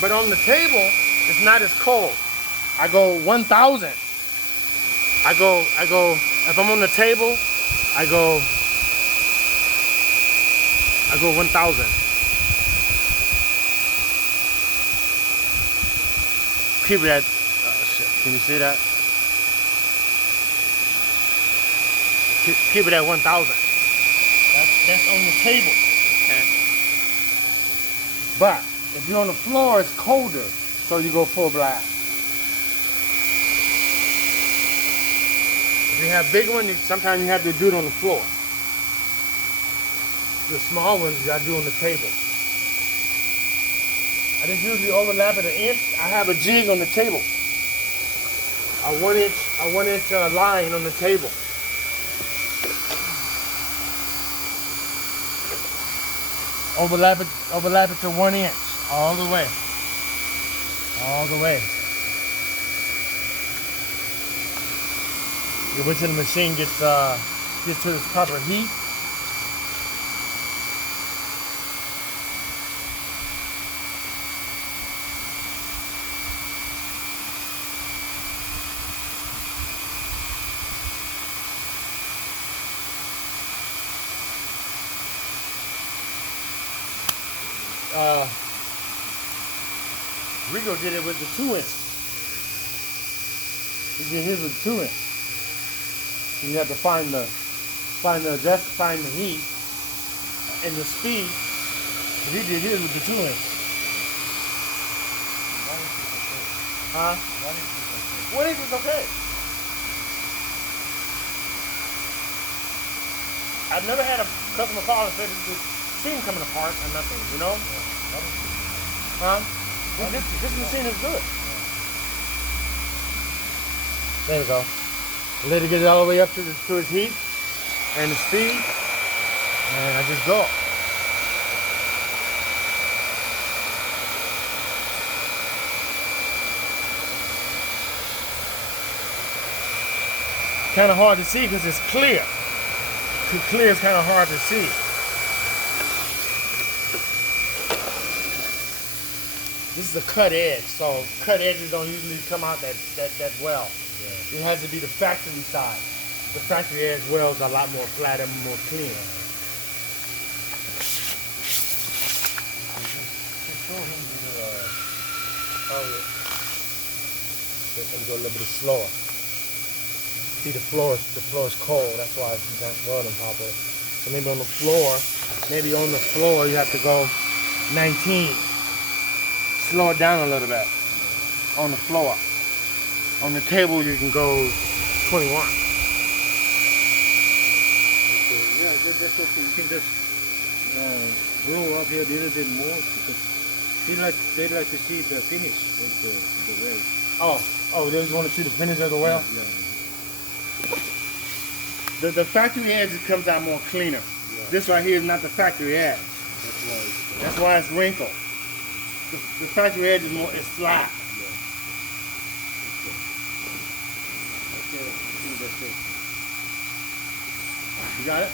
But on the table, it's not as cold. I go 1,000. I go, if I'm on the table, I go 1,000. Keep it at, shit, can you see that? Keep it at 1,000. That's on the table. Okay. But if you're on the floor, it's colder, so you go full blast. If you have big ones, sometimes you have to do it on the floor. The small ones, you gotta do on the table. I just usually overlap it 1 inch. I have a jig on the table. A one inch line on the table. Overlap it to 1 inch, all the way. All the way. You wait till the machine gets to its proper heat. Rico did it with the 2 inch. He did his with the 2 inch. You have to find the heat and the speed. But he did his with the 2 inch. Huh? 1 inch is okay. I've never had a customer call and say the machine coming apart or nothing, you know? Huh? This machine is good. There you go. Let it get it all the way up to its heat and the speed, and I just go. Kind of hard to see because it's clear. Too clear is kind of hard to see. This is a cut edge, so cut edges don't usually come out that well. Yeah. It has to be the factory side. The factory edge welds are a lot more flat and more clean. Let me go a little bit slower. See, the floor is cold. That's why it's not welding properly. So maybe on the floor, you have to go 19. Slow it down a little bit on the floor. On the table, you can go 21. Okay, yeah, that's okay. You can just go up here a little bit more because they like to see the finish of the weld. Oh, they just want to see the finish of the weld? Yeah. The factory edge comes out more cleaner. Yeah. This right here is not the factory edge. That's why it's wrinkled. The factory edge is flat. Yeah. Okay. Okay, I think that's it. You got it?